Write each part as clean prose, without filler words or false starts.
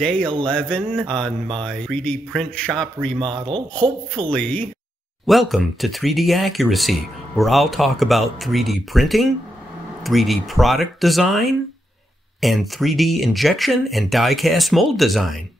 day 11 on my 3D print shop remodel. Hopefully. Welcome to 3D Accuracy, where I'll talk about 3D printing, 3D product design, and 3D injection and die-cast mold design.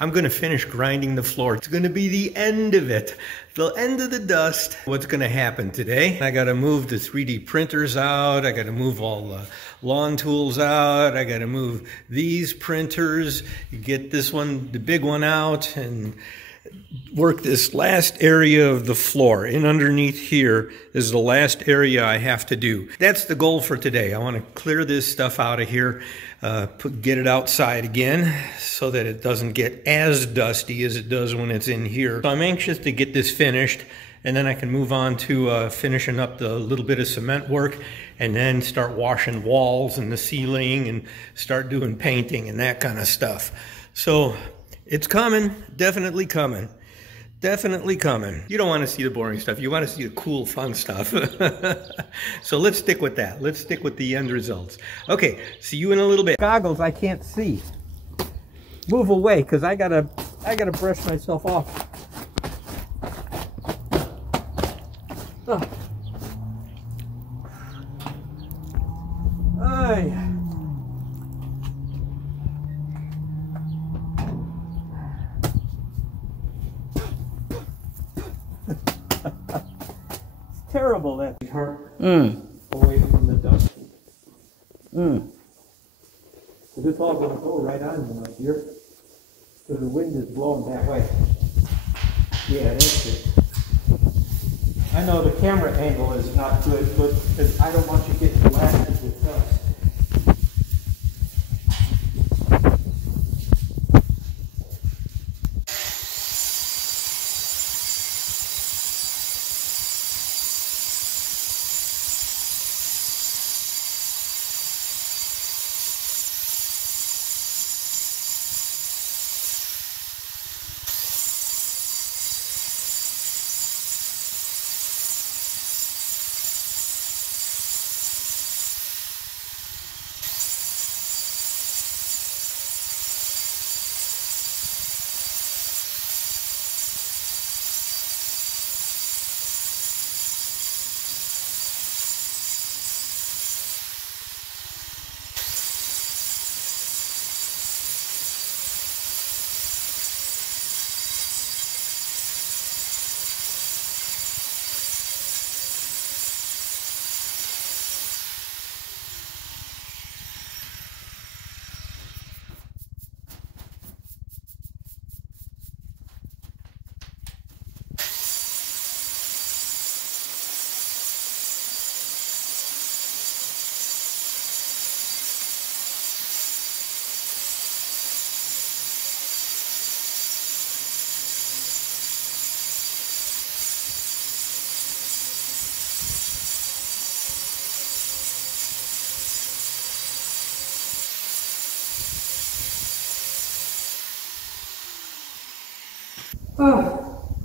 I'm going to finish grinding the floor. It's going to be the end of it. The end of the dust. What's going to happen today? I got to move the 3D printers out. I got to move all the lawn tools out. I got to move these printers, get this one, the big one out, and work this last area of the floor. In underneath here is the last area I have to do. That's the goal for today. I want to clear this stuff out of here, get it outside again so that it doesn't get as dusty as it does when it's in here. So I'm anxious to get this finished, and then I can move on to finishing up the little bit of cement work and then start washing walls and the ceiling and start doing painting and that kind of stuff. So it's coming, definitely coming. Definitely coming. You don't want to see the boring stuff. You want to see the cool, fun stuff. So let's stick with that. Let's stick with the end results. Okay, see you in a little bit. Goggles, I can't see. Move away, because I gotta brush myself off. Oh. Aye. Terrible, that hurt away from the dust. So this all going to go right on you, my dear, because the wind is blowing that way. Yeah, that's it. I know the camera angle is not good, but I don't want you getting blasted with dust.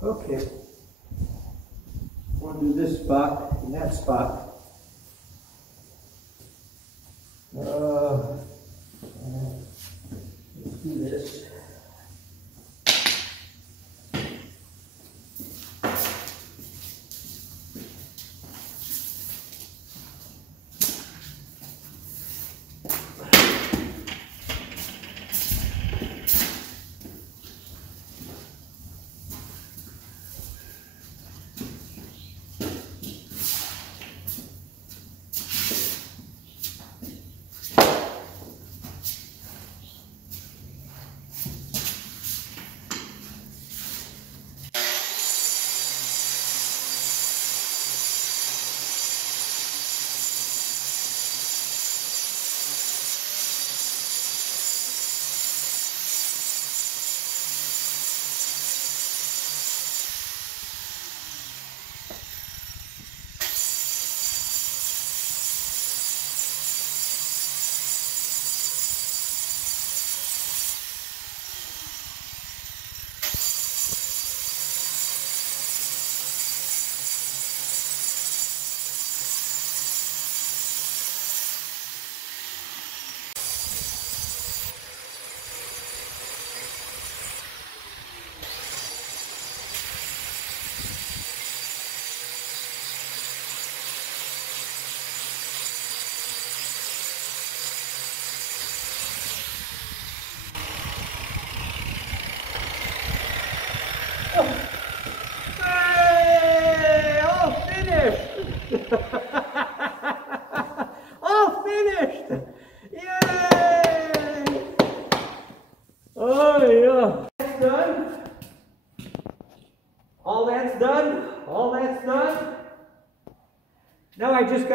Okay. Want to do this spot and that spot. Let's do this.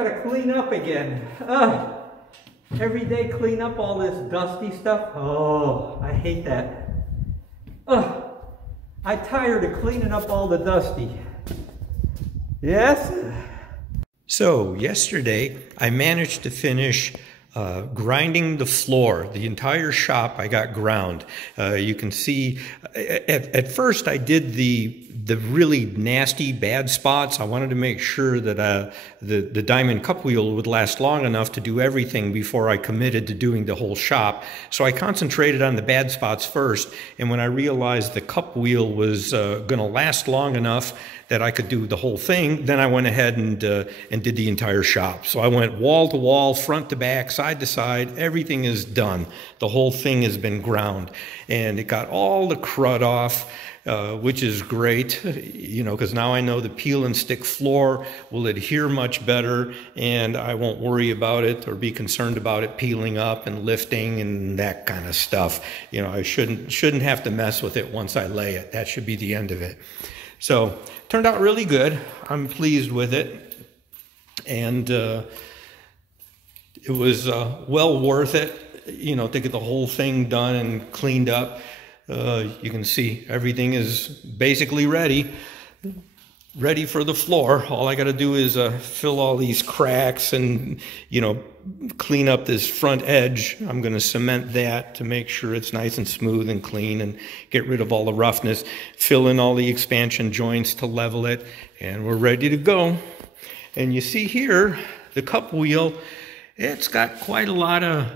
gotta clean up again. Every day clean up all this dusty stuff. Oh, I hate that. I'm tired of cleaning up all the dusty. Yes? So yesterday I managed to finish grinding the floor. The entire shop I got ground. You can see at first I did the really nasty bad spots. I wanted to make sure that the diamond cup wheel would last long enough to do everything before I committed to doing the whole shop. So I concentrated on the bad spots first, and when I realized the cup wheel was going to last long enough that I could do the whole thing, then I went ahead and did the entire shop. So I went wall to wall, front to back, side to side. Everything is done. The whole thing has been ground, and it got all the crud off, which is great, you know, because now I know the peel and stick floor will adhere much better, and I won't worry about it or be concerned about it peeling up and lifting and that kind of stuff. You know, I shouldn't have to mess with it once I lay it. That should be the end of it. So turned out really good. I'm pleased with it, and it was well worth it, you know, to get the whole thing done and cleaned up. You can see everything is basically ready for the floor. All I got to do is fill all these cracks and, you know, clean up this front edge. I'm going to cement that to make sure it's nice and smooth and clean and get rid of all the roughness, fill in all the expansion joints to level it, and we're ready to go. And you see here, the cup wheel, it's got quite a lot of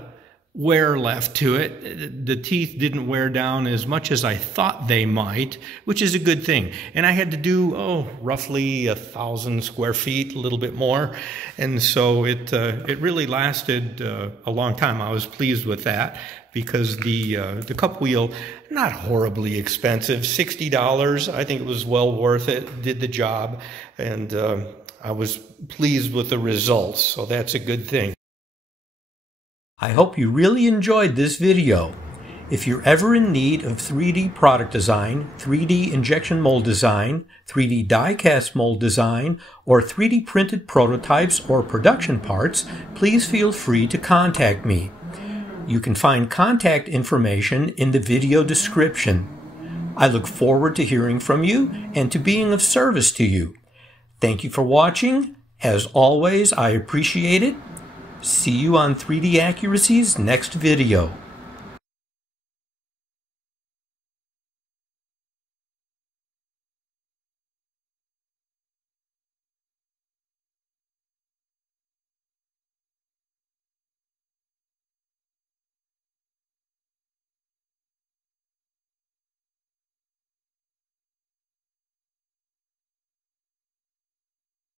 wear left to it. The teeth didn't wear down as much as I thought they might, which is a good thing. And I had to do, roughly 1,000 square feet, a little bit more. And so it really lasted a long time. I was pleased with that because the cup wheel, not horribly expensive, $60. I think it was well worth it, did the job. And I was pleased with the results. So that's a good thing. I hope you really enjoyed this video. If you're ever in need of 3D product design, 3D injection mold design, 3D die-cast mold design, or 3D printed prototypes or production parts, please feel free to contact me. You can find contact information in the video description. I look forward to hearing from you and to being of service to you. Thank you for watching. As always, I appreciate it. See you on 3D Accuracy's next video.